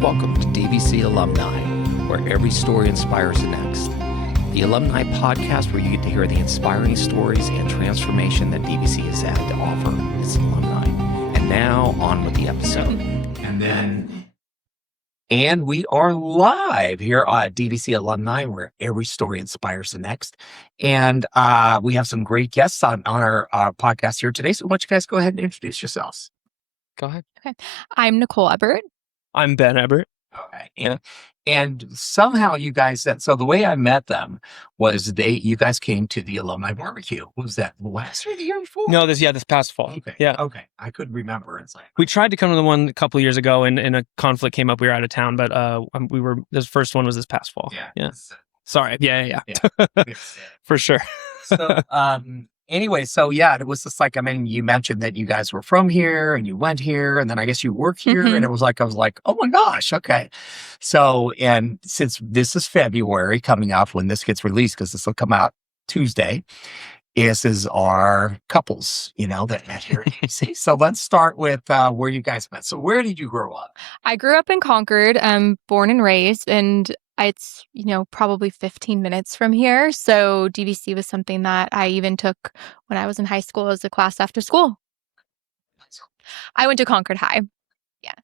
Welcome to DVC Alumni, where every story inspires the next. The Alumni podcast where you get to hear the inspiring stories and transformation that DVC has had to offer its alumni. And now, on with the episode. And we are live here at DVC Alumni, where every story inspires the next. And we have some great guests on our podcast here today. So why don't you guys go ahead and introduce yourselves? Go ahead. Okay. I'm Nicole Ebert. I'm Ben Ebert. Okay. And somehow you guys so the way I met them was you guys came to the alumni barbecue. Was that last year or the year before? No, this past fall. Okay. Yeah. Okay. I couldn't remember. It's like We tried to come to the one a couple of years ago and a conflict came up. We were out of town, but this first one was this past fall. Yeah. Sorry. Yeah. For sure. So anyway, so yeah, it was just like, I mean, you mentioned that you guys were from here and you went here and then I guess you work here. And it was like, I was like, oh my gosh. Okay. So, and since this is February coming up when this gets released, because this will come out Tuesday, this is our couples, that met here at DVC. So let's start with where you guys met. So where did you grow up? I grew up in Concord, born and raised, and it's, probably 15 minutes from here. So DVC was something that I even took when I was in high school as a class after school. I went to Concord High. Yeah.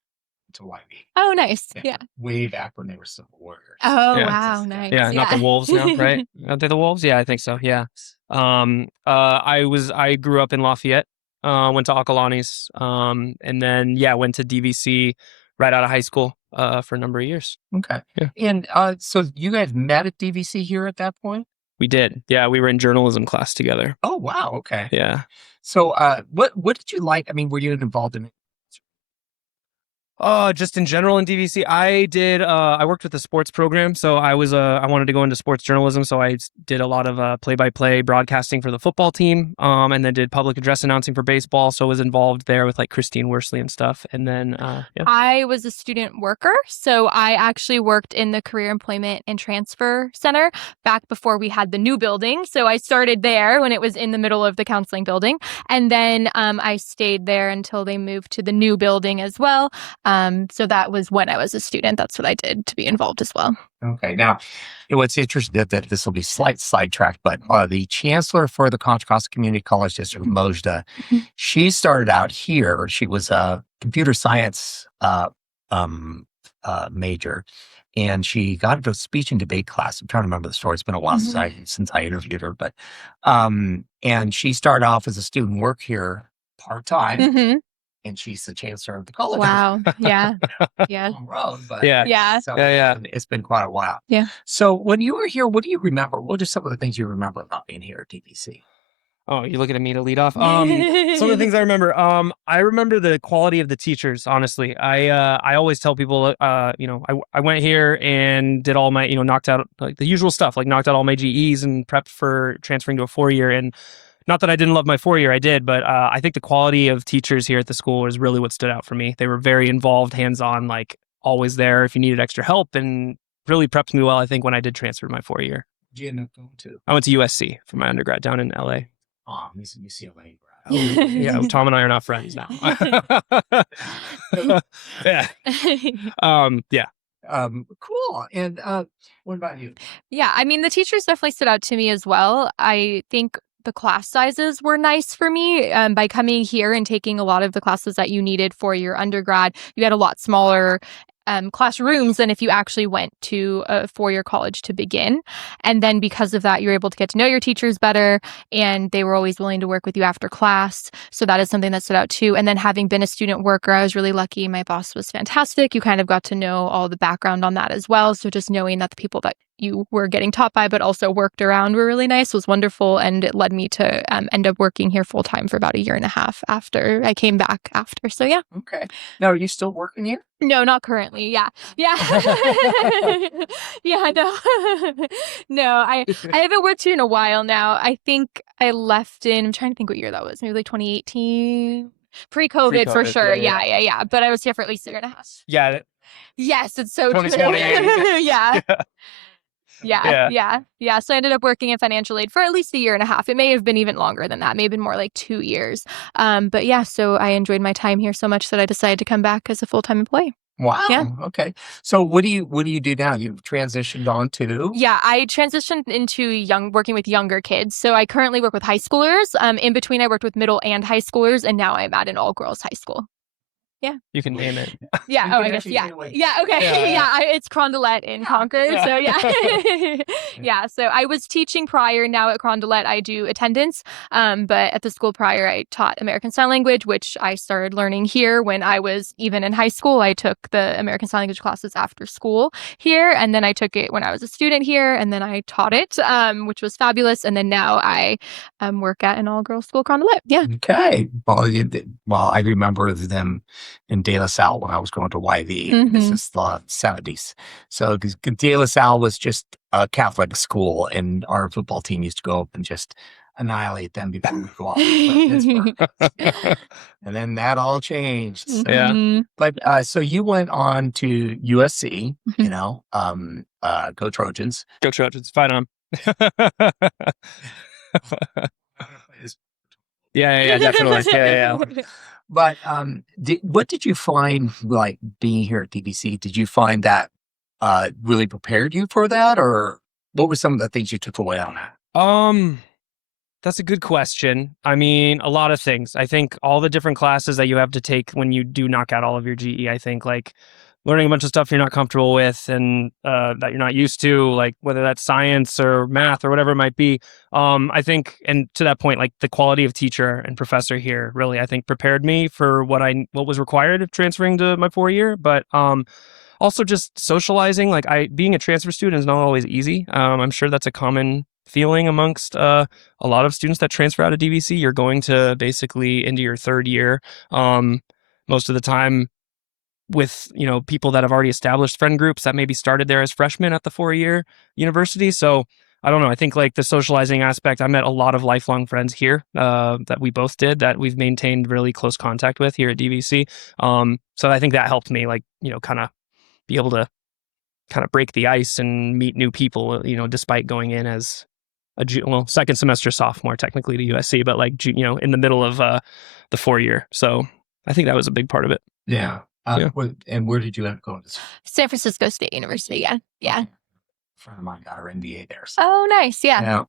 To YB. Oh, nice. Yeah. Way back when they were Civil Warriors. Oh, Yeah. wow. Nice. Yeah. Not the Wolves now, right? Are they the Wolves? Yeah, I think so. Yeah. I grew up in Lafayette, went to Akalani's, and then, went to DVC right out of high school for a number of years. Okay. Yeah. And so you guys met at DVC here at that point? We did. Yeah, we were in journalism class together. Oh, wow. Okay. Yeah. So what did you like? I mean, were you involved in it? Just in general in DVC, I worked with the sports program. So I wanted to go into sports journalism. So I did a lot of play-by-play broadcasting for the football team. And then did public address announcing for baseball. So I was involved there with like Christine Worsley and stuff. And then, I was a student worker. So I actually worked in the Career Employment and Transfer Center back before we had the new building. So I started there when it was in the middle of the counseling building. And then I stayed there until they moved to the new building as well. So that was when I was a student. That's what I did to be involved as well. Okay. Now, what's interesting that this will be slight sidetrack, but the chancellor for the Contra Costa Community College District, Mojda, she started out here. She was a computer science major, and she got into a speech and debate class. I'm trying to remember the story. It's been a while since I interviewed her, but and she started off as a student work here part-time. And she's the chancellor of the college. Wow. Yeah. Yeah. It's been quite a while. Yeah. So when you were here, what do you remember? What are some of the things you remember about being here at DVC? Oh, you're looking at me to lead off. Some of the things I remember. I remember the quality of the teachers. Honestly, I always tell people, I went here and did all my, knocked out like the usual stuff, like knocked out all my GEs and prepped for transferring to a 4-year. And not that I didn't love my 4-year, I did, but I think the quality of teachers here at the school was really what stood out for me. They were very involved, hands-on, like always there if you needed extra help, and really prepped me well, I think, when I did transfer my 4-year. Did you end up going to? I went to USC for my undergrad down in LA. Oh, he's a UCLA grad. Yeah, Tom and I are not friends now. Yeah. Cool. And what about you? Yeah, I mean, the teachers definitely stood out to me as well. I think the class sizes were nice for me. By coming here and taking a lot of the classes that you needed for your undergrad, you had a lot smaller classrooms than if you actually went to a 4-year college to begin. And then because of that, you're able to get to know your teachers better, and they were always willing to work with you after class. So that is something that stood out too. And then having been a student worker, I was really lucky. My boss was fantastic. You kind of got to know all the background on that as well. So just knowing that the people that you were getting taught by, but also worked around, were really nice, was wonderful. And it led me to end up working here full time for about 1.5 years after I came back after. So yeah. Okay. Now, are you still working here? No, not currently. Yeah. Yeah. Yeah, no. No, I haven't worked here in a while now. I think I left I'm trying to think what year that was. Maybe like 2018. Pre-COVID for sure. Yeah. But I was here for at least 1.5 years. Yeah. Yes, it's so true. 2020. Yeah. Yeah. So I ended up working in financial aid for at least 1.5 years. It may have been even longer than that. Maybe been more like 2 years. But yeah, so I enjoyed my time here so much that I decided to come back as a full-time employee. Wow. Yeah. Okay. So what do you do now? You've transitioned on to? Yeah, I transitioned into working with younger kids. So I currently work with high schoolers. In between, I worked with middle and high schoolers, and now I'm at an all-girls high school. Yeah. You can name it. Yeah. You Oh, can I guess. actually Yeah. say, like, Yeah. Okay. Yeah. Yeah. It's Crondelet in Concord. Yeah. So yeah. Yeah. So I was teaching prior. Now at Crondelet, I do attendance. But at the school prior, I taught American Sign Language, which I started learning here when I was even in high school. I took the American Sign Language classes after school here, and then I took it when I was a student here, and then I taught it, which was fabulous. And then now I work at an all-girls school, Crondelet. Yeah. Okay. Well, I remember them in De La Salle when I was going to YV. This Mhm. is the 70s. So De La Salle was just a Catholic school, and our football team used to go up and just annihilate them before we go off to Pittsburgh. And then that all changed. So. Yeah. Mhm. But so you went on to USC, Mhm. go Trojans. Go Trojans. Fight on. Yeah, definitely. Yeah. But what did you find like being here at DVC? Did you find that really prepared you for that, or what were some of the things you took away on that? That's a good question. I mean, a lot of things. I think all the different classes that you have to take when you do knock out all of your GE, I think like learning a bunch of stuff you're not comfortable with and that you're not used to, like whether that's science or math or whatever it might be. I think, and to that point, like the quality of teacher and professor here really, I think prepared me for what was required of transferring to my 4-year. But also just socializing, like being a transfer student is not always easy. I'm sure that's a common feeling amongst a lot of students that transfer out of DVC. You're going to basically into your 3rd year, most of the time with, people that have already established friend groups that maybe started there as freshmen at the 4-year university. So I don't know. I think like the socializing aspect, I met a lot of lifelong friends here that we both did that we've maintained really close contact with here at DVC. So I think that helped me like, kind of be able to kind of break the ice and meet new people, despite going in as second semester sophomore technically to USC, but like, in the middle of the 4-year. So I think that was a big part of it. Yeah. Yeah. And where did you end up going? San Francisco State University. Yeah. Yeah. A friend of mine got her MBA there. So. Oh, nice. Yeah.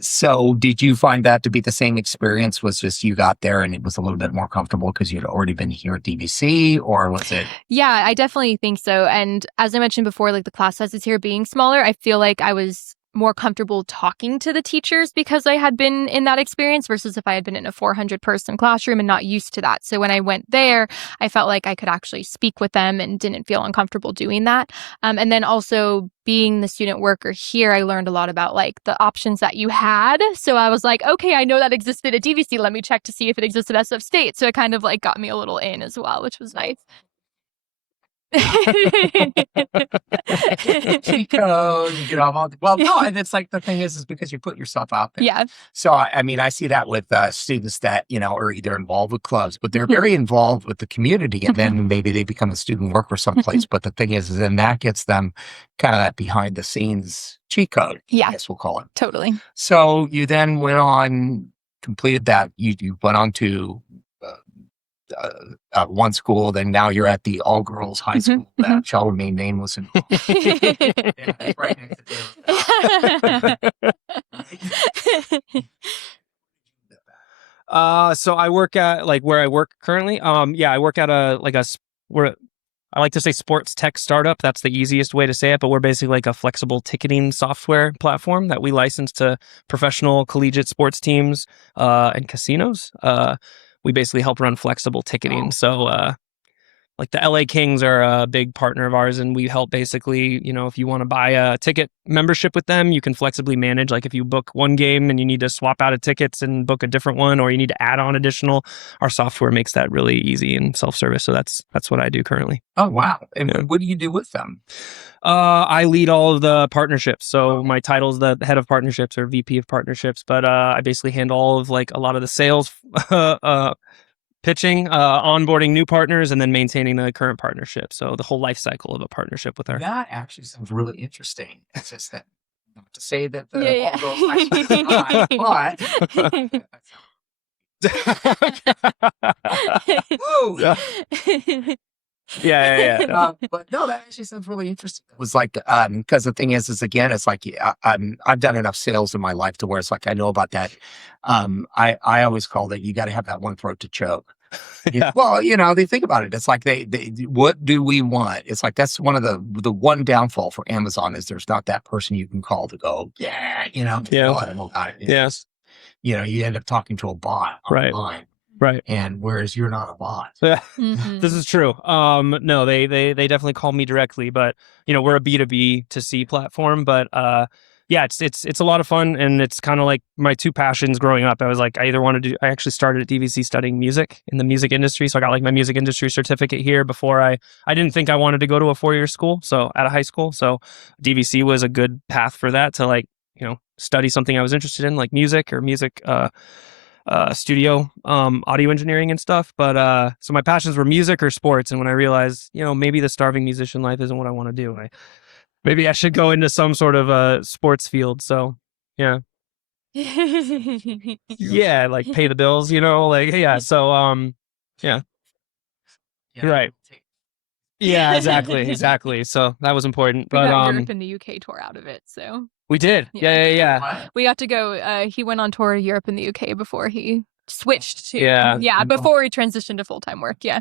So did you find that to be the same experience? Was just you got there and it was a little bit more comfortable because you'd already been here at DVC, or was it? Yeah, I definitely think so. And as I mentioned before, like the class sizes here being smaller, I feel like I was more comfortable talking to the teachers because I had been in that experience versus if I had been in a 400-person classroom and not used to that. So when I went there, I felt like I could actually speak with them and didn't feel uncomfortable doing that. And then also being the student worker here, I learned a lot about like the options that you had. So I was like, okay, I know that existed at DVC. Let me check to see if it existed at SF State. So it kind of like got me a little in as well, which was nice. Cheat code, you get all well, no, and it's like the thing is because you put yourself out there. Yeah. So I mean, I see that with students that are either involved with clubs, but they're very involved with the community, and then maybe they become a student worker someplace. But the thing is then that gets them kind of that behind the scenes cheat code. Yeah. I guess we'll call it. Totally. So you then went on, completed that. You went on to one school, then now you're at the all-girls high school that shall remain nameless. And yeah, right next to So I work at like where I work currently. I work at I like to say sports tech startup. That's the easiest way to say it, but we're basically like a flexible ticketing software platform that we license to professional collegiate sports teams and casinos. We basically help run flexible ticketing. So like the LA Kings are a big partner of ours, and we help basically, if you want to buy a ticket membership with them, you can flexibly manage. Like if you book one game and you need to swap out of tickets and book a different one, or you need to add on additional, our software makes that really easy and self-service. So that's what I do currently. Oh, wow. And what do you do with them? I lead all of the partnerships. So my title's the head of partnerships or VP of partnerships, but I basically handle all of like a lot of the sales, pitching, onboarding new partners, and then maintaining the current partnership. So the whole life cycle of a partnership with our. That actually sounds really interesting. It's just that, not to say that the Yeah. all-girls high school is not, but Yeah. But no, that actually sounds really interesting. It was like, because the thing is again, it's like I've done enough sales in my life to where it's like I know about that. I always call that you got to have that one throat to choke. Yeah. Well, they think about it. It's like they what do we want? It's like that's one of the one downfall for Amazon is there's not that person you can call to go, Yeah. Yes. You end up talking to a bot online. Right. And whereas you're not a bot. This is true. No, they definitely call me directly, but we're a B2B to C platform, but yeah, it's a lot of fun, and it's kind of like my two passions growing up. I was like, I actually started at DVC studying music in the music industry, so I got like my music industry certificate here before I didn't think I wanted to go to a 4-year school, so out of high school, so DVC was a good path for that to like study something I was interested in, like music or music studio audio engineering and stuff, but so my passions were music or sports, and when I realized maybe the starving musician life isn't what I want to do, maybe I should go into some sort of sports field. So yeah like pay the bills, like yeah, so yeah right, yeah, exactly, so that was important. We But got Europe and the UK tour out of it, so we did. Yeah. we got to go. He went on tour to Europe and the UK before he switched to before he transitioned to full-time work. Yeah.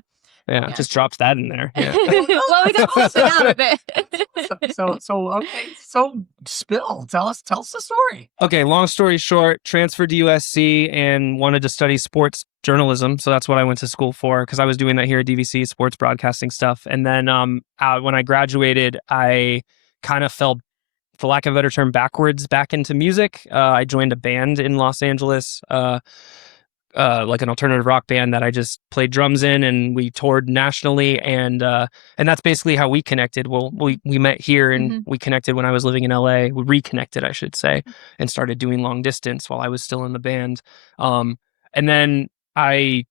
Just drops that in there. Well, we got most out of it. So spill. Tell us the story. Okay, long story short, transferred to USC and wanted to study sports journalism. So that's what I went to school for, because I was doing that here at DVC, sports broadcasting stuff. And then when I graduated, I kind of fell, for lack of a better term, backwards back into music. I joined a band in Los Angeles, like an alternative rock band that I just played drums in, and we toured nationally, and that's basically how we connected. Well, we met here, and we connected when I was living in LA. We reconnected, I should say, and started doing long distance while I was still in the band. And then I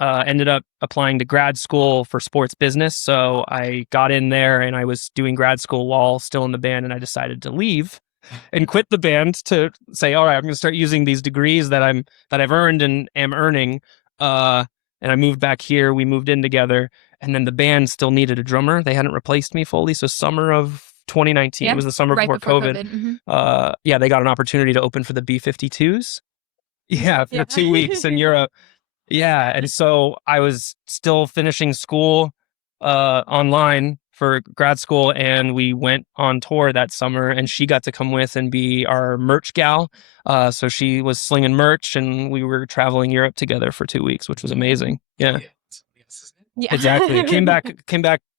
ended up applying to grad school for sports business. So I got in there, and I was doing grad school while still in the band, and I decided to leave and quit the band to say, all right, I'm going to start using these degrees that I've earned and am earning. And I moved back here. We moved in together, and then the band still needed a drummer. They hadn't replaced me fully. So summer of 2019, it was the summer right before COVID. They got an opportunity to open for the B-52s. Yeah, for 2 weeks in Europe. Yeah. And so I was still finishing school online for grad school, and we went on tour that summer, and she got to come with and be our merch gal. So she was slinging merch, and we were traveling Europe together for 2 weeks, which was amazing. Yeah. Exactly. Came back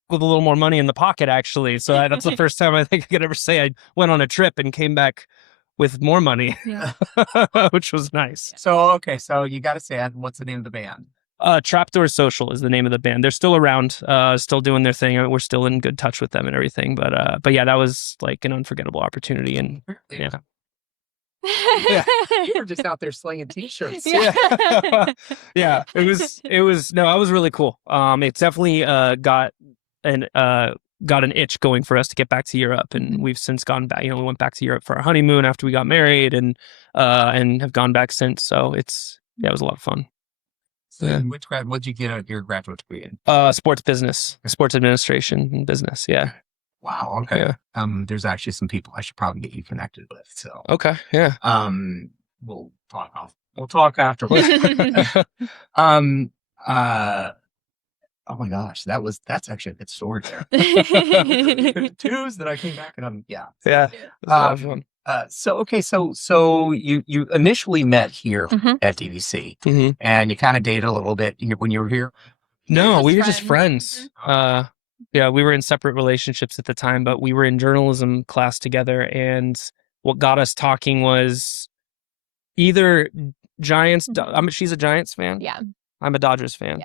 with a little more money in the pocket, actually. So that's the first time I think I could ever say I went on a trip and came back with more money, which was nice. So you got to say, what's the name of the band? Trapdoor Social is the name of the band. They're still around, still doing their thing. We're still in good touch with them and everything. But yeah, that was like an unforgettable opportunity. And yeah. You were just out there slinging t-shirts. Yeah. It was no, that was really cool. It's definitely got an itch going for us to get back to Europe, and we've since gone back. We went back to Europe for our honeymoon after we got married, and have gone back since. So it was a lot of fun. So what'd you get your graduate degree in? Sports business, sports administration and business. Yeah. Wow. Okay. Yeah. There's actually some people I should probably get you connected with. So. Okay. Yeah. We'll talk afterwards. Oh my gosh, that's actually a good story there. Twos that I came back and Yeah. So you initially met here at DVC, and you kind of dated a little bit when you were here. No, we were just friends. Yeah, we were in separate relationships at the time, but we were in journalism class together, and what got us talking was either Giants. She's a Giants fan. Yeah. I'm a Dodgers fan.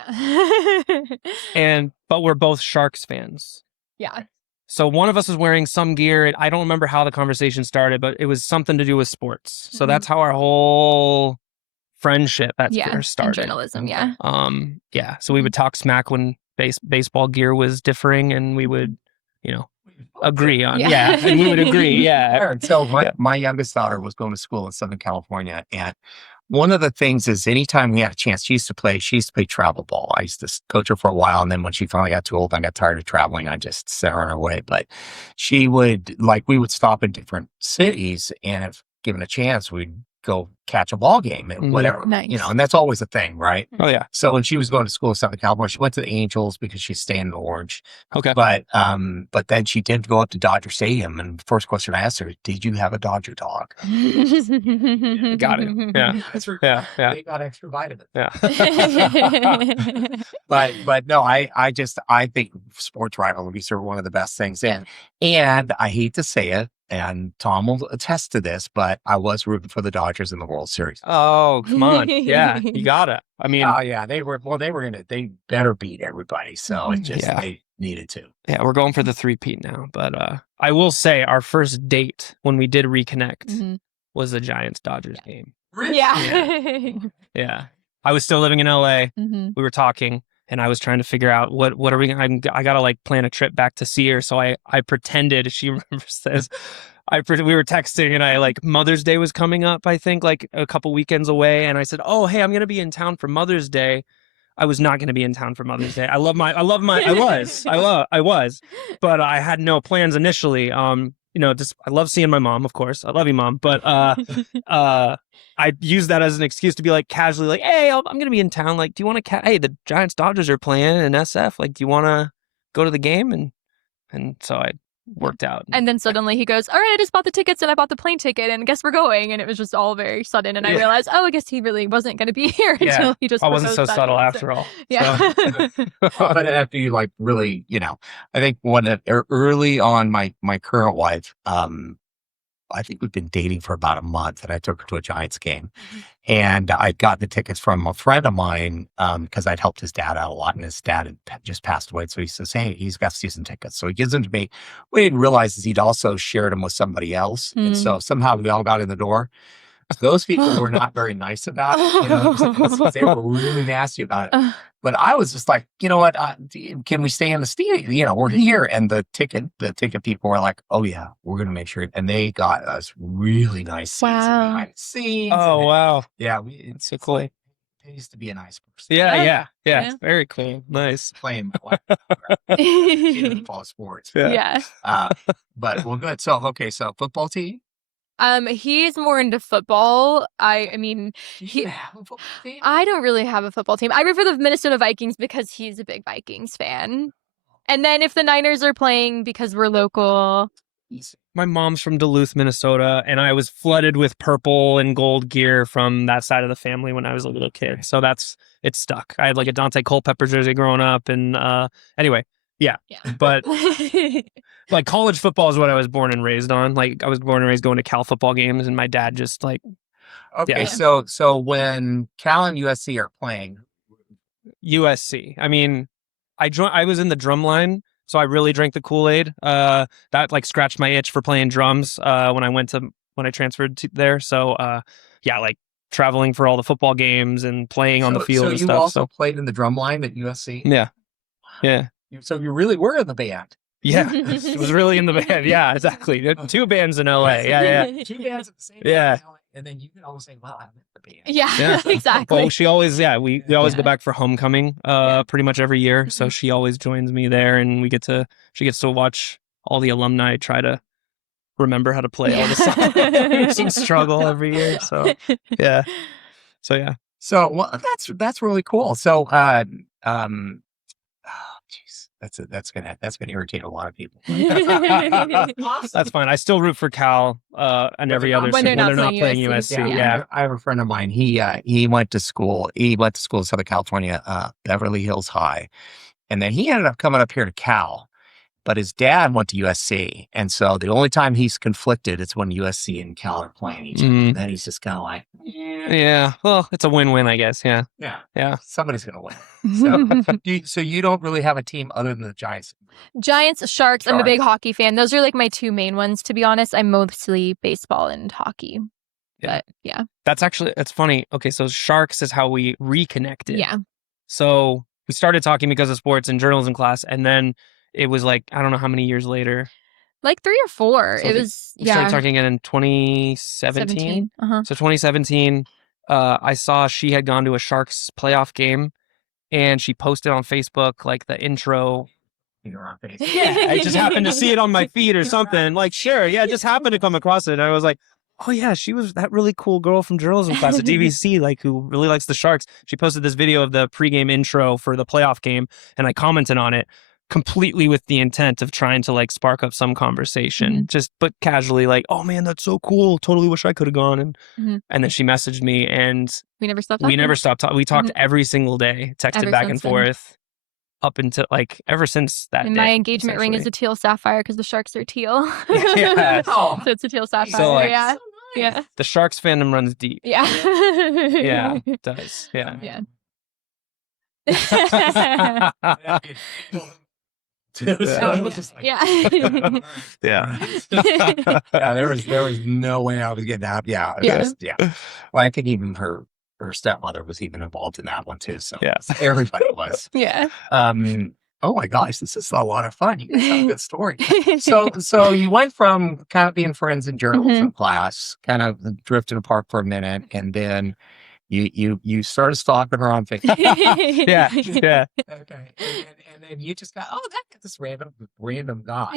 Yeah. But we're both Sharks fans. Yeah. So one of us was wearing some gear. I don't remember how the conversation started, but it was something to do with sports. So that's how our whole friendship started. Journalism, yeah. So we would talk smack when baseball gear was differing, and we would, agree on. Yeah. And we would agree. Yeah. So my youngest daughter was going to school in Southern California, and one of the things is anytime we had a chance, she used to play travel ball. I used to coach her for a while. And then when she finally got too old, I got tired of traveling. I just sent her on her way. But she would, we would stop in different cities, and if given a chance, we'd go catch a ball game and whatever, Nice. and that's always a thing, right? Oh yeah. So when she was going to school in Southern California, she went to the Angels because she's staying in Orange. Okay. But then she did go up to Dodger Stadium, and the first question I asked her, "Did you have a Dodger dog?" Got it. Yeah. That's right. Yeah. Yeah. They got extra vitamins. Yeah. But no, I think sports rivalries are one of the best things. And I hate to say it, and Tom will attest to this, but I was rooting for the Dodgers in the World Series. Oh, come on. Yeah. You gotta. I mean, Oh yeah, they better beat everybody. So it just, they needed to. yeah, we're going for the 3-peat now. But I will say our first date when we did reconnect was the Giants-Dodgers game. Yeah. Yeah. I was still living in LA. Mm-hmm. We were talking, and I was trying to figure out what are we I gotta plan a trip back to see her. So I pretended, she remembers this, we were texting, and Mother's Day was coming up, I think a couple weekends away, and I said, oh hey, I'm gonna be in town for Mother's Day. I was not gonna be in town for Mother's Day. I was, but I had no plans initially. Just I love seeing my mom, of course. I love you, Mom. But I used that as an excuse to be casually hey, I'm going to be in town. Do you want to, hey, the Giants Dodgers are playing in SF. Do you want to go to the game? And so I worked out. And then suddenly he goes, all right, I just bought the tickets and I bought the plane ticket and guess we're going. And it was just all very sudden. And I realized, I guess he really wasn't going to be here until he just I wasn't so subtle day. after all. Yeah. So. But after you really, I think early on my current wife, I think we've been dating for about a month, and I took her to a Giants game, and I got the tickets from a friend of mine because I'd helped his dad out a lot, and his dad had just passed away. So he says, hey, he's got season tickets. So he gives them to me. What he didn't realize is he'd also shared them with somebody else. And so somehow we all got in the door. Those people were not very nice about it. They were really nasty about it. But I was just like, you know what? Can we stay in the stadium? We're here. And the ticket people were like, oh yeah, we're going to make sure. And they got us really nice seats behind the scenes. Oh, wow. Yeah. It's so cool. It used to be a nice person. Yeah. It's very cool. Nice. Playing my life. Fall sports. Yeah. But well, good. So football team? He's more into football. I mean, Do you have a football team? I don't really have a football team. I root for the Minnesota Vikings because he's a big Vikings fan. And then if the Niners are playing because we're local. My mom's from Duluth, Minnesota, and I was flooded with purple and gold gear from that side of the family when I was a little kid. So it stuck. I had a Dante Culpepper jersey growing up, and anyway. Yeah. But college football is what I was born and raised on. I was born and raised going to Cal football games, and my dad just Okay, so when Cal and USC are playing, USC. I mean, I was in the drum line, so I really drank the Kool-Aid. That scratched my itch for playing drums when I transferred there. So traveling for all the football games and playing on the field and stuff. So you also played in the drum line at USC? Yeah. Yeah. So you really were in the band. Yeah, it was really in the band. Yeah, exactly. 2 bands in LA. Yeah. 2 bands at the same time. Yeah. And then you can always say, well, I'm in the band. Yeah. Exactly. Well, she always, we always go back for homecoming pretty much every year. So she always joins me there, and she gets to watch all the alumni try to remember how to play all the songs. Some struggle every year. So, yeah. So, well, that's really cool. So, that's gonna irritate a lot of people. That's fine. I still root for Cal and every other when they're not playing USC. Yeah. I have a friend of mine. He went to school. He went to school in Southern California, Beverly Hills High, and then he ended up coming up here to Cal. But his dad went to USC, and so the only time he's conflicted is when USC and Cal are playing each other. And then he's just kind of like, yeah. Well, it's a win-win, I guess. Yeah. Somebody's gonna win. So you don't really have a team other than the Giants. Giants, Sharks. I'm a big hockey fan. Those are my 2 main ones, to be honest. I'm mostly baseball and hockey. Yeah. But yeah. That's funny. Okay, so Sharks is how we reconnected. Yeah. So we started talking because of sports and journalism class, and then it was I don't know how many years later. 3 or 4. So it was, we started talking again in 2017. So 2017, I saw she had gone to a Sharks playoff game, and she posted on Facebook like the intro. You're on Facebook. Yeah, I just happened to see it on my feed or something. Like, sure, yeah, just happened to come across it. And I was like, oh yeah, she was that really cool girl from journalism class at DVC, like who really likes the Sharks. She posted this video of the pregame intro for the playoff game, and I commented on it completely with the intent of trying to like spark up some conversation, just but casually, like, oh man, that's so cool. Totally wish I could have gone. And then she messaged me, and We never stopped talking. we never stopped talking. We talked every single day, texted Ever back since and then. forth. Up until like ever since that And day, my engagement ring is a teal sapphire because the Sharks are teal. Yeah. Oh, So it's a teal sapphire. So, like, yeah. so Yeah. nice. The Sharks fandom runs deep. Yeah. Yeah, it does. Yeah. Yeah. Yeah. Yeah. Yeah, there was no way I was getting out. Yeah, it was Yeah. just, yeah. Well, I think even her stepmother was even involved in that one too. So Yeah. everybody was. Yeah. Oh my gosh, this is a lot of fun. You guys have a good story. So you went from kind of being friends in journalism class, kind of drifted apart for a minute, and then you started stalking her on Facebook. Yeah. Yeah. Okay, and then you just got this random guy.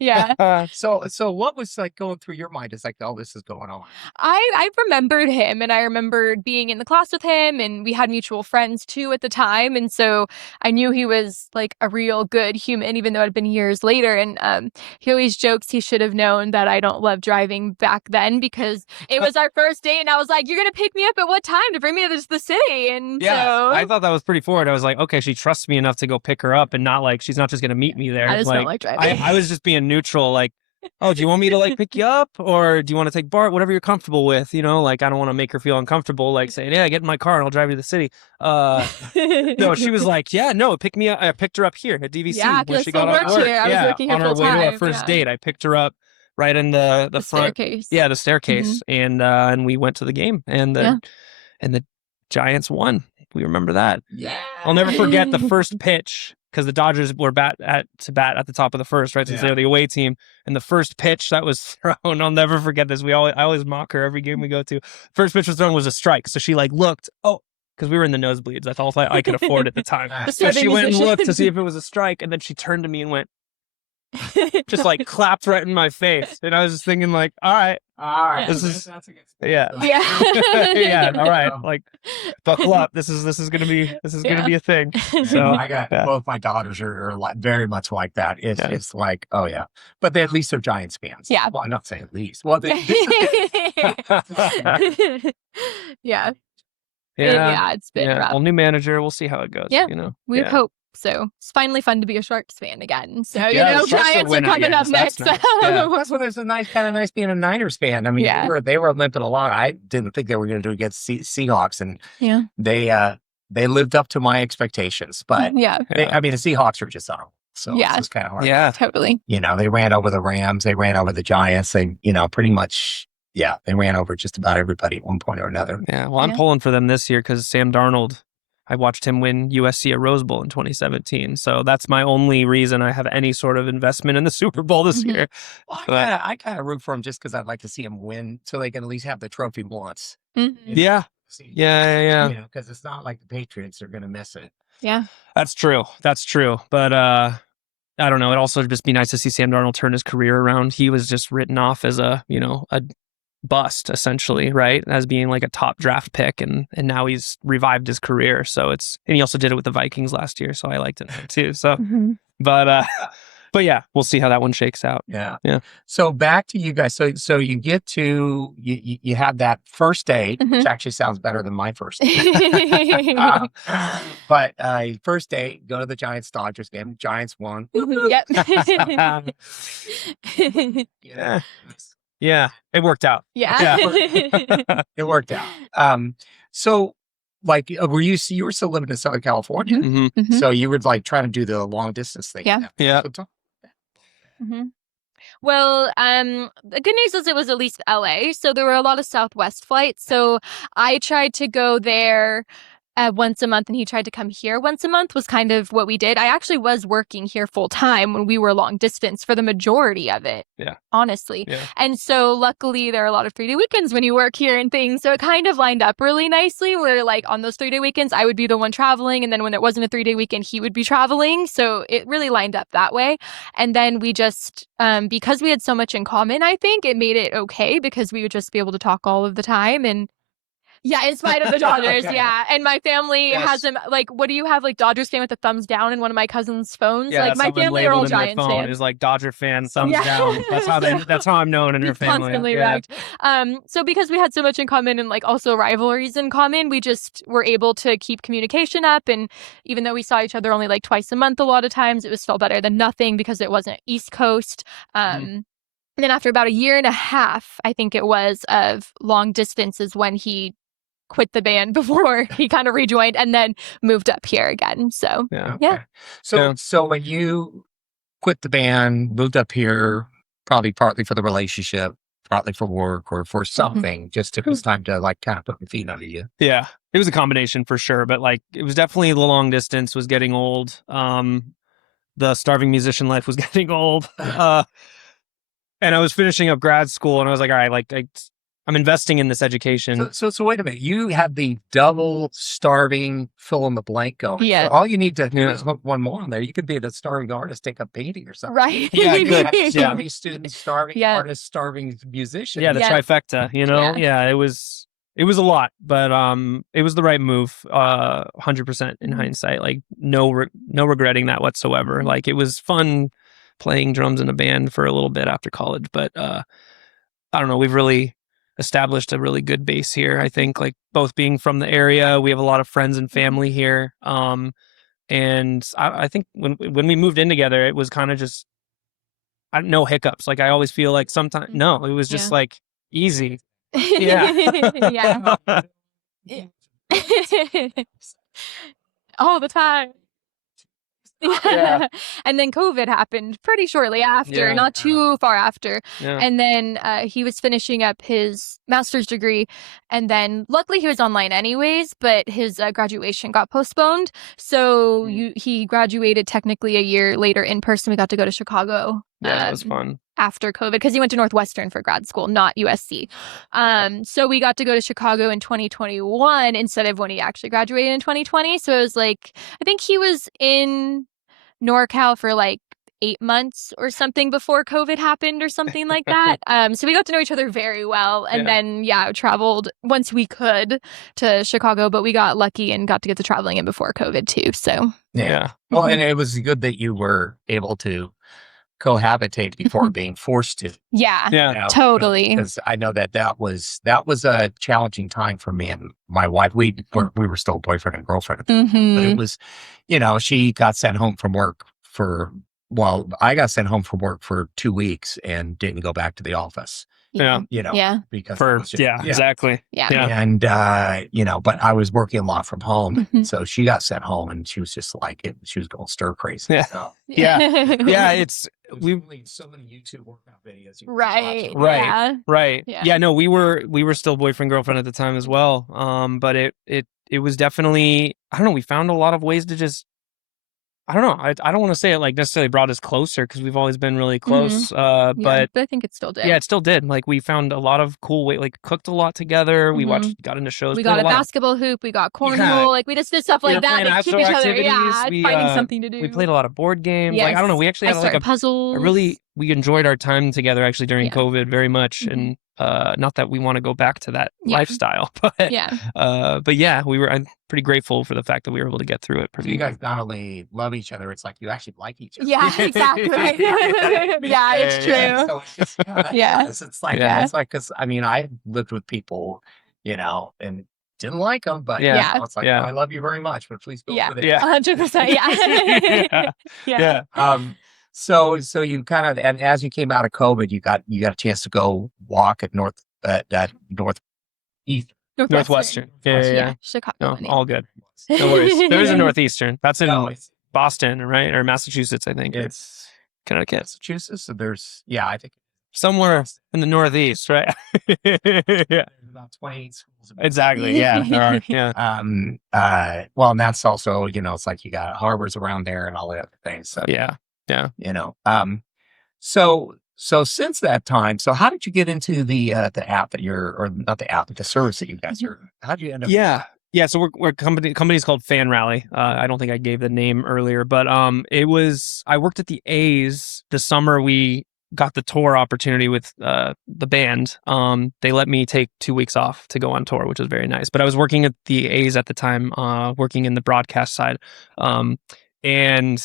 Yeah. So what was like going through your mind? It's like, oh, this is going on. I remembered him, and I remembered being in the class with him, and we had mutual friends too at the time, and so I knew he was like a real good human, even though it had been years later. And he always jokes he should have known that I don't love driving back then because it was our first date, and I was like, "You're gonna pick me up at what time to bring me to the city?" And so I thought that was pretty forward. I was like, okay, she trusts me enough to go pick her up, and not like she's not just gonna meet me there. I just don't like driving. I was just being neutral, like, oh, do you want me to like pick you up, or do you want to take BART? Whatever you're comfortable with, you know. Like, I don't want to make her feel uncomfortable, like saying, "Yeah, get in my car and I'll drive you to the city." No, she was like, "Yeah, no, pick me up." I picked her up here at DVC Yeah, when I she still got off work work. here. I was working here on her way to our full-time, first yeah. date. I picked her up right in the front staircase. Yeah, the staircase, and we went to the game, and the Giants won. We remember that. Yeah. I'll never forget the first pitch because the Dodgers were at the top of the first, right? Since they're the away team. And the first pitch that was thrown, I'll never forget this. I always mock her every game we go to. First pitch was thrown was a strike. So she like looked, because we were in the nosebleeds. That's all I could afford at the time. So she went and looked to see if it was a strike, and then she turned to me and went, just like clapped right in my face. And I was just thinking like, all right, this is that's a good yeah. Yeah. All right. Like, buckle up. This is gonna be a thing. So I got both my daughters are like very much like that. It's like, oh yeah, but at least they're Giants fans. Yeah. Well, I'm not saying at least. Well, Yeah. yeah. It's been rough. Well, new manager. We'll see how it goes. Yeah. You know, We hope so. It's finally fun to be a Sharks fan again. So Yeah, you the know, Sharks are Giants are winning coming again, up so that's next. nice. Yeah. That's what it's nice being a Niners fan. I mean, they were limping along. I didn't think they were going to do against Seahawks, and they lived up to my expectations. But yeah, I mean, the Seahawks are just on. So it's just kind of hard. Yeah, totally. You know, they ran over the Rams. They ran over the Giants. They, pretty much. Yeah, they ran over just about everybody at one point or another. Yeah. Well, I'm pulling for them this year because Sam Darnold. I watched him win USC a Rose Bowl in 2017. So that's my only reason I have any sort of investment in the Super Bowl this year. Well, I kind of root for him just because I'd like to see him win so they can at least have the trophy once. Yeah. Yeah. Because it's not like the Patriots are going to miss it. Yeah. That's true. But I don't know. It'd also just be nice to see Sam Darnold turn his career around. He was just written off as a bust essentially, right, as being like a top draft pick, and now he's revived his career. So and he also did it with the Vikings last year, so I liked it too. So but yeah, we'll see how that one shakes out. Yeah. So back to you guys. So you get to you have that first date, which actually sounds better than my first date. But first date, go to the Giants Dodgers game. Giants won. Yep. Yeah, it worked out. Yeah. It worked out. So like, were you still living in Southern California? Mm-hmm. So you would like trying to do the long distance thing. Yeah. Well, the good news is it was at least LA, so there were a lot of Southwest flights. So I tried to go there once a month, and he tried to come here once a month was kind of what we did. I actually was working here full time when we were long distance for the majority of it. Yeah. Honestly. Yeah. And so luckily there are a lot of 3-day weekends when you work here and things. So it kind of lined up really nicely where like on those 3-day weekends, I would be the one traveling. And then when it wasn't a 3-day weekend, he would be traveling. So it really lined up that way. And then we just, because we had so much in common, I think it made it okay because we would just be able to talk all of the time. And yeah, in spite of the Dodgers, Okay. yeah. And my family has them, like, what do you have, like, Dodgers fan with the thumbs down in one of my cousin's phones? Yeah, like, my family are all Giants phone fans. is like Dodger fan, thumbs Yeah. down. That's how I'm known in her family. Constantly Yeah. right. So because we had so much in common and, like, also rivalries in common, we just were able to keep communication up. And even though we saw each other only, like, twice a month a lot of times, it was still better than nothing because it wasn't East Coast. And then after about a year and a half, I think it was, of long distance is when he quit the band before he kind of rejoined and then moved up here again. So Yeah. yeah. So when you quit the band, moved up here, probably partly for the relationship, partly for work or for something, just it was time to like kind of put your feet under you. Yeah. It was a combination for sure, but like it was definitely the long distance was getting old. The starving musician life was getting old. And I was finishing up grad school and I was like, all right, like I'm investing in this education. So wait a minute. You have the double starving fill in the blank going. Yeah. So all you need to do is hook one more on there. You could be the starving artist, take a painting or something. Right. Yeah, good. Yeah. Starving student, starving Yeah. artist, starving musician. Yeah, the Yeah. trifecta, you know? Yeah, it was a lot, but it was the right move, 100% in hindsight. Like no regretting that whatsoever. Like it was fun playing drums in a band for a little bit after college, but I don't know, we've really established a really good base here. I think like both being from the area, we have a lot of friends and family here. And I think when we moved in together, it was kind of just no hiccups. Like I always feel like sometimes no, it was just like easy. Yeah. All the time. Yeah. And then COVID happened pretty shortly after, Yeah. not too far after. Yeah. And then he was finishing up his master's degree. And then luckily he was online anyways, but his graduation got postponed. So he graduated technically a year later in person. We got to go to Chicago. Yeah, it was fun. After COVID, because he went to Northwestern for grad school, not USC. So we got to go to Chicago in 2021 instead of when he actually graduated in 2020. So it was like, I think he was in NorCal for like 8 months or something before COVID happened or something like that. So we got to know each other very well. And then, traveled once we could to Chicago, but we got lucky and got to get to traveling in before COVID too. So, Yeah. Well, and it was good that you were able to cohabitate before being forced to. Yeah. Yeah. You know, Totally. Because I know that was a challenging time for me and my wife. We were still boyfriend and girlfriend, but it was, she got sent home from work I got sent home from work for 2 weeks and didn't go back to the office. Yeah. Because exactly. Yeah. And but I was working a lot from home, so she got sent home, and she was just like she was going stir crazy. Yeah. So, Yeah. we've so many YouTube workout videos. Right. Right. Yeah. Yeah. No, we were still boyfriend girlfriend at the time as well. But it was definitely, I don't know. We found a lot of ways to just, I don't know. I don't want to say it like necessarily brought us closer because we've always been really close. But I think it still did. yeah, it still did. Like we found a lot of cool way, like cooked a lot together. We got into shows. We got a basketball hoop. We got cornhole. Like we just did stuff like that. Like keep each other. Finding something to do. We played a lot of board games. Yes. Like I don't know. We actually had like a puzzles. we enjoyed our time together actually during COVID very much. And not that we want to go back to that lifestyle, but I'm pretty grateful for the fact that we were able to get through it. You guys not only love each other, it's like you actually like each other. Yeah, exactly. Yeah, it's true. So it's just, it's like because I lived with people, and didn't like them, but it's like I love you very much, but please go with it. 100%. Yeah. So you kind of, and as you came out of COVID, you got a chance to go walk at Northwestern. Yeah. Chicago. No, all good. No worries. There is a Northeastern. That's in Boston, right? Or Massachusetts, I think. It's Connecticut. Massachusetts. So there's, I think. somewhere in the Northeast, right? Yeah, About 20 schools. exactly. Yeah, there are. Yeah, Well, and that's also, it's like you got harbors around there and all the other things. So, yeah. you know, so since that time, so how did you get into the app that or not the app, but the service that you guys are, how did you end up? Yeah. So we're company's called Fan Rally. I don't think I gave the name earlier, but I worked at the A's the summer we got the tour opportunity with the band. They let me take 2 weeks off to go on tour, which was very nice. But I was working at the A's at the time, working in the broadcast side. And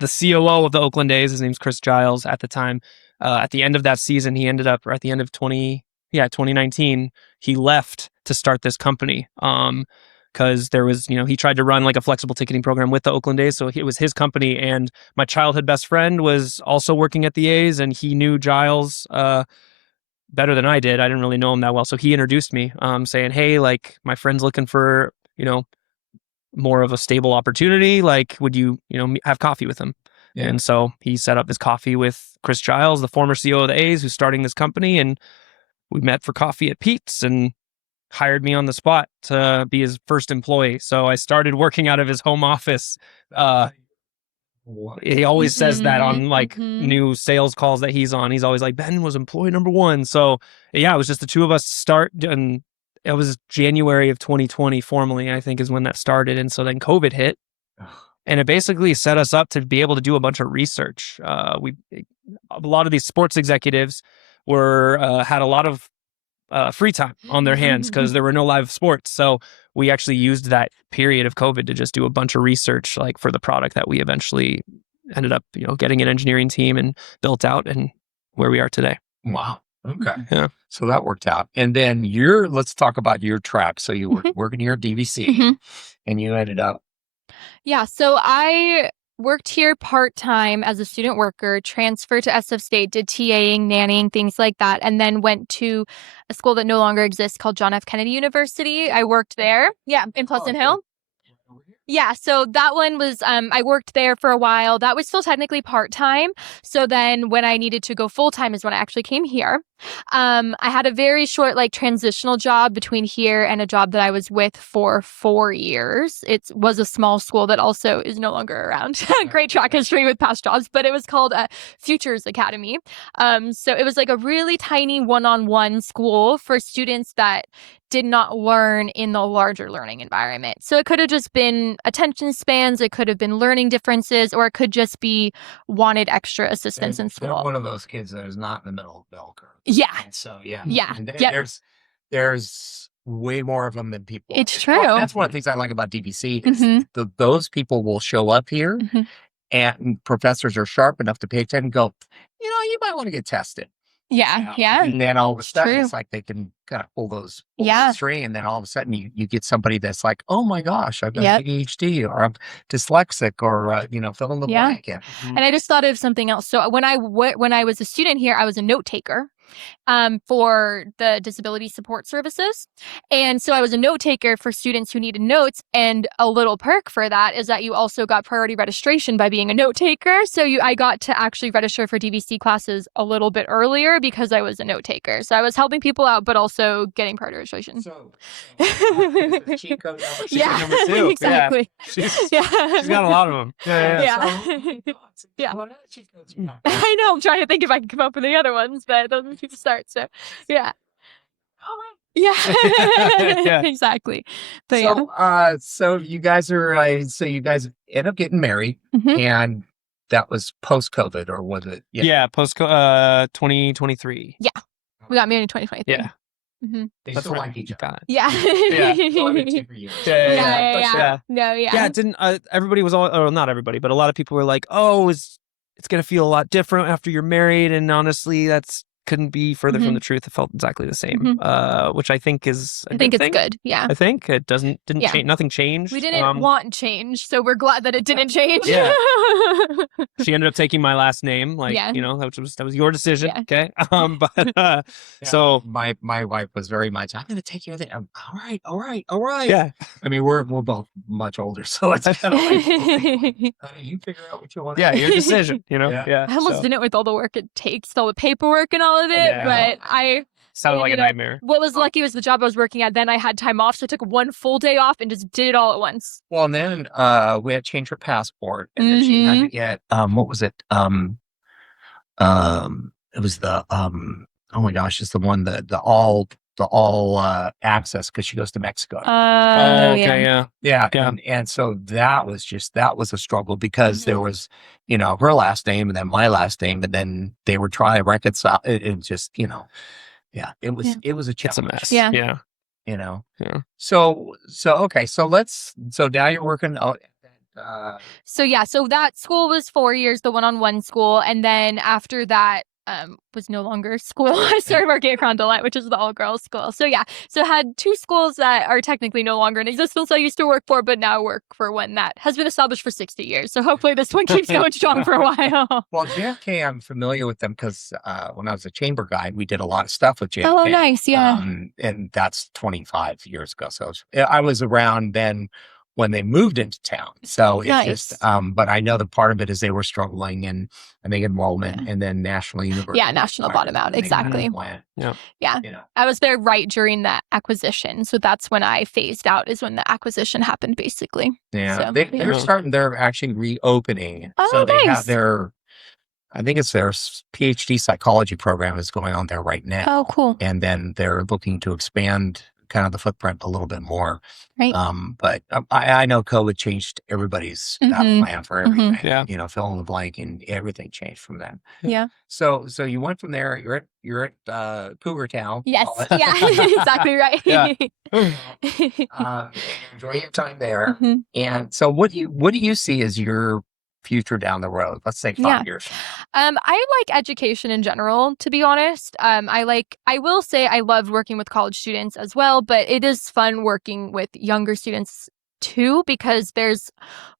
the COO of the Oakland A's, his name's Chris Giles at the time. At the end of that season, he ended up, or at the end of 2019, he left to start this company. Because there was, he tried to run like a flexible ticketing program with the Oakland A's. So it was his company. And my childhood best friend was also working at the A's, and he knew Giles better than I did. I didn't really know him that well. So he introduced me, saying, hey, like my friend's looking for, more of a stable opportunity. Like, would you, have coffee with him? Yeah. And so he set up this coffee with Chris Giles, the former CEO of the A's, who's starting this company. And we met for coffee at Pete's and hired me on the spot to be his first employee. So I started working out of his home office. He always says that on like new sales calls that he's on. He's always like, Ben was employee number 1. So yeah, it was just the two of us start, and it was January of 2020 formally, I think, is when that started. And so then COVID hit, and it basically set us up to be able to do a bunch of research. A lot of these sports executives had a lot of free time on their hands because there were no live sports. So we actually used that period of COVID to just do a bunch of research, like for the product that we eventually ended up, getting an engineering team and built out, and where we are today. Wow. Okay. Yeah. So that worked out. And then let's talk about your track. So you were working here at DVC and you ended up. Yeah. So I worked here part-time as a student worker, transferred to SF State, did TAing, nannying, things like that, and then went to a school that no longer exists called John F. Kennedy University. I worked there. Yeah. In Pleasant Hill. Yeah, so that one was, I worked there for a while. That was still technically part-time. So then when I needed to go full-time is when I actually came here. I had a very short, transitional job between here and a job that I was with for 4 years. It was a small school that also is no longer around. Great track history with past jobs, but it was called Futures Academy. So it was like a really tiny one-on-one school for students that did not learn in the larger learning environment. So it could have just been attention spans, it could have been learning differences, or it could just be wanted extra assistance in school. They're one of those kids that is not in the middle of the bell curve. Yeah. And so, yeah. Yeah. And there's way more of them than people. It's true. That's one of the things I like about DVC is those people will show up here and professors are sharp enough to pay attention and go, you might want to get tested. Yeah. And then all of a sudden, it's like they can kind of pull the string, and then all of a sudden you get somebody that's like, oh my gosh, I've got ADHD, or I'm dyslexic, or fill in the blank. Yeah. And I just thought of something else. So when I was a student here, I was a note taker for the disability support services. And so I was a note taker for students who needed notes. And a little perk for that is that you also got priority registration by being a note taker. So I got to actually register for DVC classes a little bit earlier because I was a note taker. So I was helping people out, but also getting priority registration. So cheat code number 2. Yeah, number 2. exactly. Yeah. She's got a lot of them. Yeah. I know. I'm trying to think if I can come up with any other ones, but those are to start. So, yeah. Yeah. Exactly. But so you guys end up getting married, and that was post COVID, or was it? Yeah, post 2023. Yeah, we got married in 2023. Yeah. They still like each other. Yeah. Yeah. No, yeah. Yeah, it didn't. Everybody was not everybody, but a lot of people were like, "Oh, it's gonna feel a lot different after you're married," and honestly, that's couldn't be further from the truth. It felt exactly the same, which I think is I think it's good. Yeah. I think it didn't change. Nothing changed. We didn't want change, so we're glad that it didn't change. Yeah. She ended up taking my last name, like, Yeah. that was your decision. Yeah. Okay. But Yeah. so my wife was very much, I'm going to take you there. All right. yeah. I mean, we're both much older, so it's kind of like, honey, you figure out what you want. Yeah, your decision, Yeah. Yeah. I almost didn't with all the work it takes, all the paperwork and all of it, Yeah. but I Sounded like a nightmare. what was lucky was the job I was working at. Then I had time off, so I took one full day off and just did it all at once. Well, and then we had to change her passport, and then she had to get what was it? It was the oh my gosh, it's the one the all access, because she goes to Mexico. Okay, Yeah. Yeah. And so that was a struggle, because there was, her last name and then my last name, and then they were trying to reconcile it, and just, it was a It's a challenge. mess. Yeah. Yeah. Yeah. So okay, so now you're working So that school was 4 years, the one-on-one school, and then after that was no longer school. I started working at Rondelet, which is the all-girls school. So I had two schools that are technically no longer in existence I used to work for, but now work for one that has been established for 60 years. So hopefully this one keeps going strong for a while. Well, JFK, I'm familiar with them because when I was a chamber guide, we did a lot of stuff with JFK. Oh, nice. Yeah. And that's 25 years ago. So I was around then when they moved into town. So it's just, but I know that part of it is they were struggling, and I think enrollment, and then National University. Yeah, National bottom out. Exactly. Yeah. I was there right during that acquisition. So that's when I phased out, is when the acquisition happened, basically. Yeah. So, They're actually reopening. Oh, so they nice. have I think it's their PhD psychology program is going on there right now. Oh, cool. And then they're looking to expand kind of the footprint a little bit more. Right. But I know COVID changed everybody's plan for everything. Yeah. Fill in the blank, and everything changed from then. Yeah. So you went from there. You're at Cougar Town. Yes. Yeah. Exactly right. Yeah. Enjoy your time there. And so, what do you see as your future down the road? Let's say 5 years. I like education in general, to be honest. I will say I love working with college students as well, but it is fun working with younger students too, because there's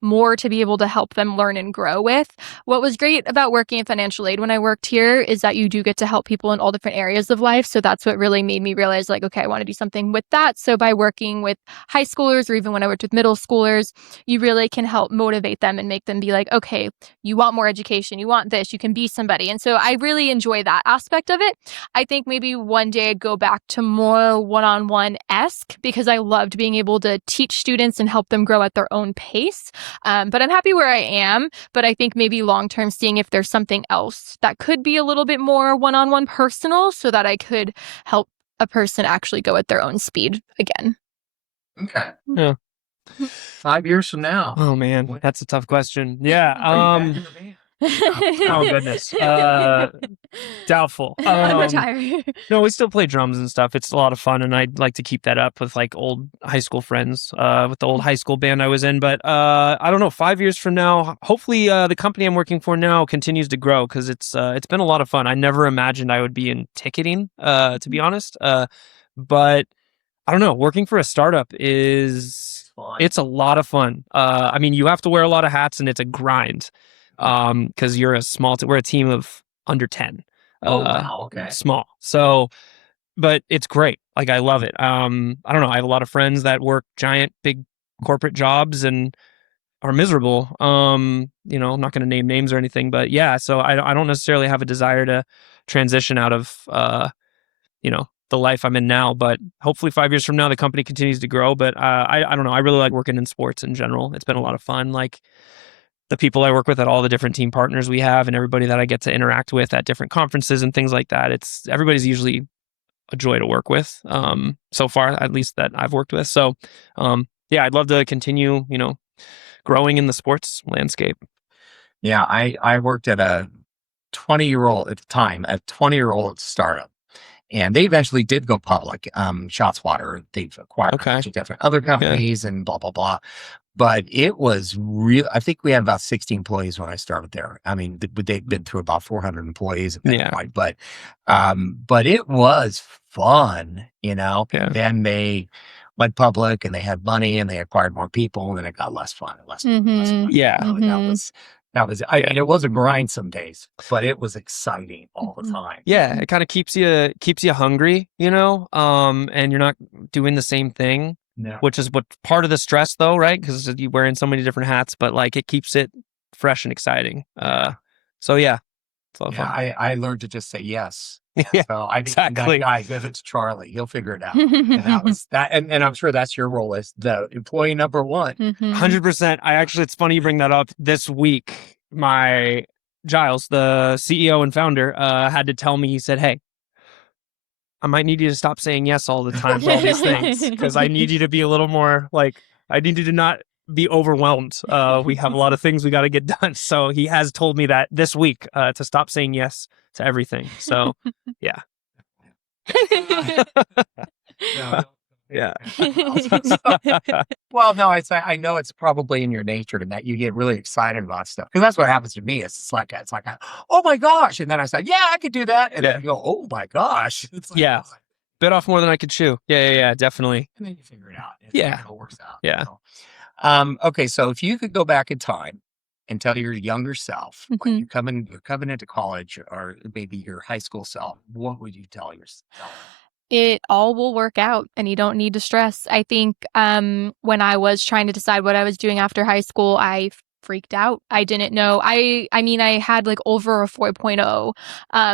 more to be able to help them learn and grow with. What was great about working in financial aid when I worked here is that you do get to help people in all different areas of life. So that's what really made me realize, like, okay, I want to do something with that. So by working with high schoolers, or even when I worked with middle schoolers, you really can help motivate them and make them be like, okay, you want more education, you want this, you can be somebody. And so I really enjoy that aspect of it. I think maybe one day I'd go back to more one-on-one-esque, because I loved being able to teach students and help them grow at their own pace. But I'm happy where I am. But I think maybe long-term, seeing if there's something else that could be a little bit more one-on-one personal, so that I could help a person actually go at their own speed again. Okay. Yeah. 5 years from now. Oh man, that's a tough question. Yeah. Oh goodness. Doubtful. I'm retired. No, we still play drums and stuff. It's a lot of fun, and I'd like to keep that up with like old high school friends, with the old high school band I was in. But I don't know. 5 years from now, hopefully, the company I'm working for now continues to grow, because it's been a lot of fun. I never imagined I would be in ticketing, to be honest. But I don't know. Working for a startup it's a lot of fun. I mean, you have to wear a lot of hats, and it's a grind. Because we're a team of under 10. Wow. Okay. Small. So, but it's great. Like, I love it. I don't know. I have a lot of friends that work giant, big corporate jobs and are miserable. I'm not going to name names or anything, but yeah. So I don't necessarily have a desire to transition out of, the life I'm in now. But hopefully 5 years from now, the company continues to grow. But I don't know. I really like working in sports in general. It's been a lot of fun. Like, the people I work with at all the different team partners we have, and everybody that I get to interact with at different conferences and things like that. Everybody's usually a joy to work with, so far, at least that I've worked with. So, I'd love to continue, growing in the sports landscape. Yeah. I worked at a 20-year-old startup. And they eventually did go public. ShotsWater, they've acquired a bunch of different other companies and blah, blah, blah. But it was real. I think we had about 60 employees when I started there. I mean, they've been through about 400 employees at that point. But it was fun, Yeah. Then they went public, and they had money, and they acquired more people, and then it got less fun and less fun. Yeah. That was And it was a grind some days, but it was exciting all the time. Yeah, it kind of keeps you hungry, and you're not doing the same thing, No. which is what part of the stress though, right? Because you're wearing so many different hats, but like it keeps it fresh and exciting. So yeah, it's a lot of fun. I learned to just say yes. Yeah, So I think exactly. that guy, give it to Charlie. He'll figure it out. And that was that. And I'm sure that's your role as the employee number one. 100%. It's funny you bring that up. This week, my Giles, the CEO and founder, had to tell me, he said, "Hey, I might need you to stop saying yes all the time to all these things because I need you to be a little more like, I need you to not be overwhelmed. We have a lot of things we got to get done." So he has told me that this week to stop saying yes to everything. So yeah. Yeah. Well, no, I know it's probably in your nature to that you get really excited about stuff because that's what happens to me. It's like oh my gosh, and then I said, yeah, I could do that, and then you go, oh my gosh, it's like, yeah, bit off more than I could chew. Yeah, definitely. And then you figure it out. Yeah, it all works out. Yeah. Okay, so if you could go back in time and tell your younger self when you're coming into college or maybe your high school self, what would you tell yourself? It all will work out and you don't need to stress. I think when I was trying to decide what I was doing after high school, I freaked out. I didn't know. I mean, I had like over a 4.0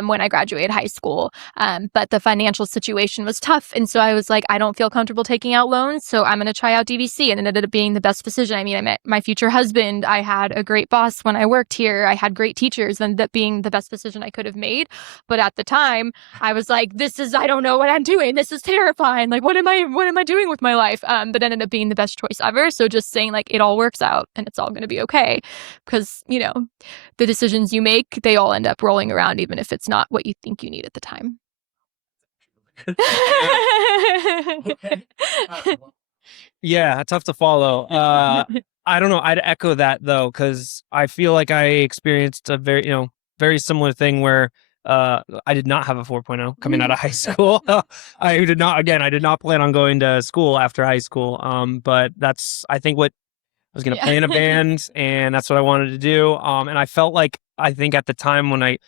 when I graduated high school, but the financial situation was tough. And so I was like, I don't feel comfortable taking out loans, so I'm going to try out DVC. And it ended up being the best decision. I mean, I met my future husband. I had a great boss when I worked here. I had great teachers. And that being the best decision I could have made. But at the time, I was like, I don't know what I'm doing. This is terrifying. Like, what am I doing with my life? But ended up being the best choice ever. So just saying like, it all works out and it's all going to be okay. Because, the decisions you make, they all end up rolling around, even if it's not what you think you need at the time. Yeah, tough to follow. I don't know. I'd echo that though, because I feel like I experienced a very similar thing where I did not have a 4.0 coming out of high school. I did not plan on going to school after high school. But that's, I think, what I was going to play in a band, and that's what I wanted to do. And I felt like, I think at the time when I,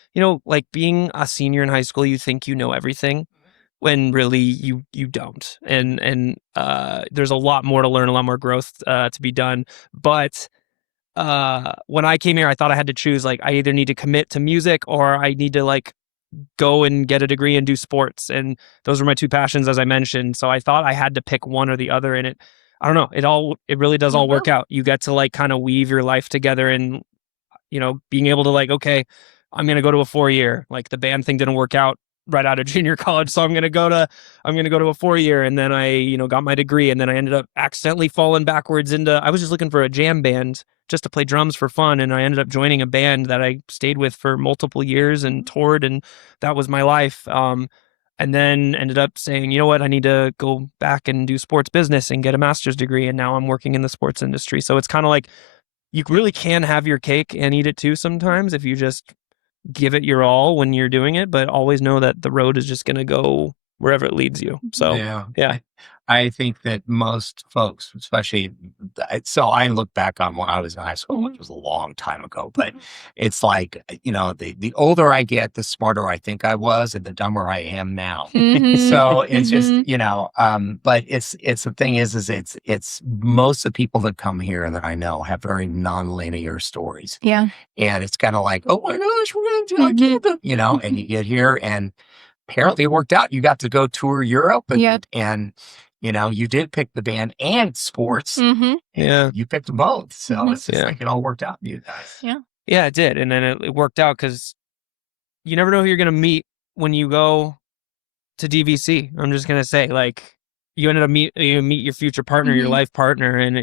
like being a senior in high school, you think you know everything when really you don't. And there's a lot more to learn, a lot more growth to be done. But when I came here, I thought I had to choose, like, I either need to commit to music or I need to like go and get a degree and do sports. And those were my two passions, as I mentioned. So I thought I had to pick one or the other. And I don't know, it really does all work out. You get to like kind of weave your life together and, being able to like, okay, I'm going to go to a 4-year, like the band thing didn't work out right out of junior college. So I'm going to go to a 4-year. And then I, got my degree, and then I ended up accidentally falling backwards I was just looking for a jam band just to play drums for fun. And I ended up joining a band that I stayed with for multiple years and toured, and that was my life. And then ended up saying, you know what, I need to go back and do sports business and get a master's degree. And now I'm working in the sports industry. So it's kind of like, you really can have your cake and eat it too sometimes if you just give it your all when you're doing it, but always know that the road is just going to go wherever it leads you. So, yeah. I think that most folks, especially, so I look back on when I was in high school, which was a long time ago, but it's like, the older I get, the smarter I think I was and the dumber I am now. So it's just, but it's the thing is it's most of the people that come here that I know have very non-linear stories. Yeah. And it's kind of like, oh my gosh, we're going to do it, and you get here and apparently it worked out. You got to go tour Europe and you did pick the band and sports. Yeah. You picked them both. So it's just like it all worked out for you guys. Yeah. Yeah, it did. And then it worked out because you never know who you're going to meet when you go to DVC. I'm just going to say, like, you ended up meet your future partner, your life partner, and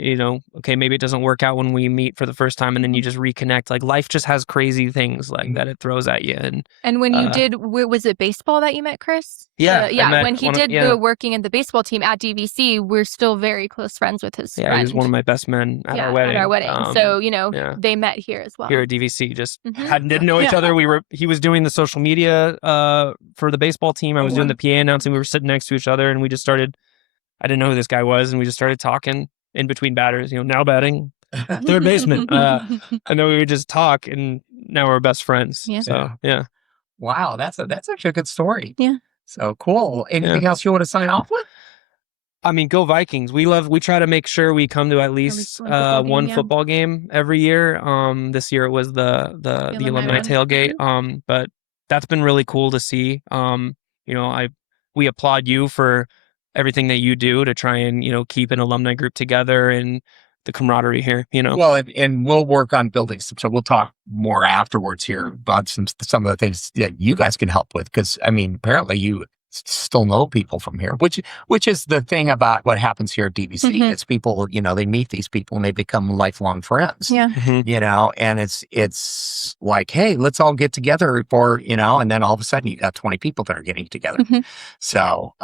okay, maybe it doesn't work out when we meet for the first time, and then you just reconnect. Like, life just has crazy things like that it throws at you. And when you did, was it baseball that you met Chris? Yeah, when he did the working in the baseball team at DVC, we're still very close friends with his friend. He was one of my best men at our wedding. So they met here as well. Here at DVC, just didn't know each other. He was doing the social media for the baseball team. I was doing the PA announcing. We were sitting next to each other, and we just started. I didn't know who this guy was, and we just started talking in between batters. Now batting, third baseman. And then we would just talk, and now we're best friends. Yeah. So yeah. Wow, that's actually a good story. Yeah. So cool. Anything else you want to sign off with? I mean, go Vikings. We try to make sure we come to at least one football game every year. This year it was the alumni tailgate. But that's been really cool to see. We applaud you for everything that you do to try and, keep an alumni group together and the camaraderie here, Well, and we'll work on building some, so we'll talk more afterwards here about some of the things that you guys can help with. Cause I mean, apparently you still know people from here, which is the thing about what happens here at DVC. It's people, they meet these people and they become lifelong friends. Yeah. And it's like, hey, let's all get together for, and then all of a sudden you got 20 people that are getting together. So,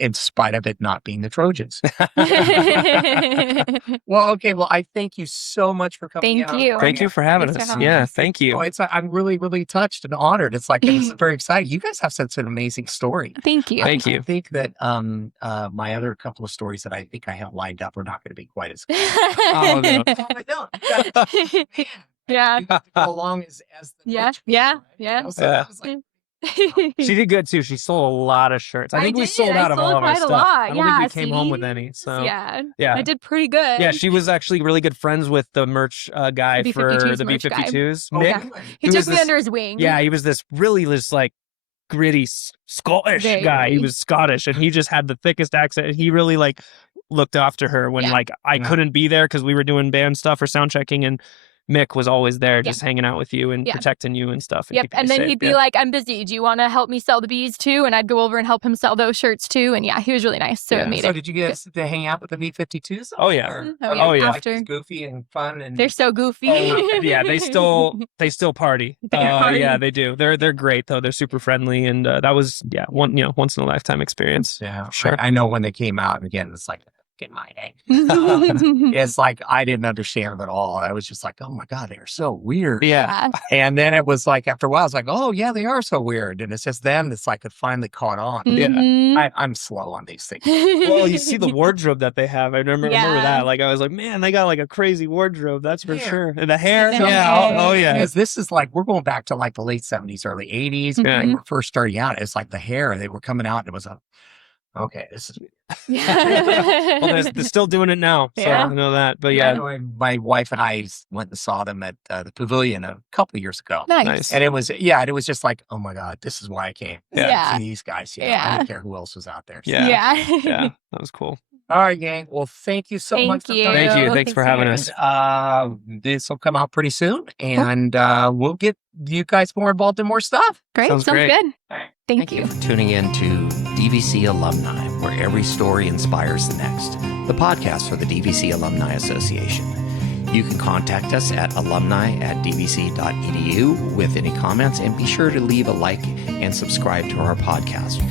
in spite of it not being the Trojans. Well, okay. Well, I thank you so much for coming. Thank you. Thank you for having us. Yeah. Thank you. I'm really, really touched and honored. It's like, it's very exciting. You guys have such an amazing story. Thank you. Thank you. I think that my other couple of stories that I think I have lined up are not going to be quite as good. Oh, no. Yeah. You have to go along as the Yeah. merch Yeah. people, right? Yeah. So that was like, She did good too. She sold a lot of shirts. I think we sold out of all of our stuff. I don't think we came home with any. So yeah, I did pretty good. Yeah, she was actually really good friends with the merch guy for the B-52s. Mick. He took me under his wing. Yeah, he was this really just like gritty Scottish guy. He was Scottish, and he just had the thickest accent. And he really like looked after her when like I couldn't be there because we were doing band stuff or sound checking, and Mick was always there just hanging out with you and protecting you and stuff. And and then he'd be like, I'm busy. Do you want to help me sell the bees too? And I'd go over and help him sell those shirts too. And he was really nice. So it made it. So did you get to hang out with the B-52s? Oh, yeah. Oh, yeah. After. Like, goofy and fun. And they're so goofy. Yeah, they still party. Yeah, they do. They're great though. They're super friendly. And that was, once in a lifetime experience. Yeah, sure. I know when they came out, again, it's like, in my day. It's like I didn't understand them at all. I was just like, oh my God, they're so weird. Yeah. And then it was like after a while, I was like, oh yeah, they are so weird. And it's just then it's like it finally caught on. Yeah. I'm slow on these things. Well, you see the wardrobe that they have. I remember that. Like I was like, man, they got like a crazy wardrobe. That's for sure. And the hair. Oh yeah. Because this is like we're going back to like the late 70s, early 80s. When they were first starting out. It's like the hair. They were coming out and it was okay, this is well, they're still doing it now, so I know that. But my wife and I went and saw them at the Pavilion a couple of years ago. Nice. And it was just like, oh my God, this is why I came. To see these guys. I don't care who else was out there. So. Yeah, that was cool. All right, gang. Well, thank you so much. Thank you. Thank you. Thanks for having us. This will come out pretty soon, and we'll get you guys more involved in more stuff. Great. Sounds great. Good. Right. Thank you for tuning in to DVC Alumni, where every story inspires the next, the podcast for the DVC Alumni Association. You can contact us at alumni@dvc.edu with any comments, and be sure to leave a like and subscribe to our podcast.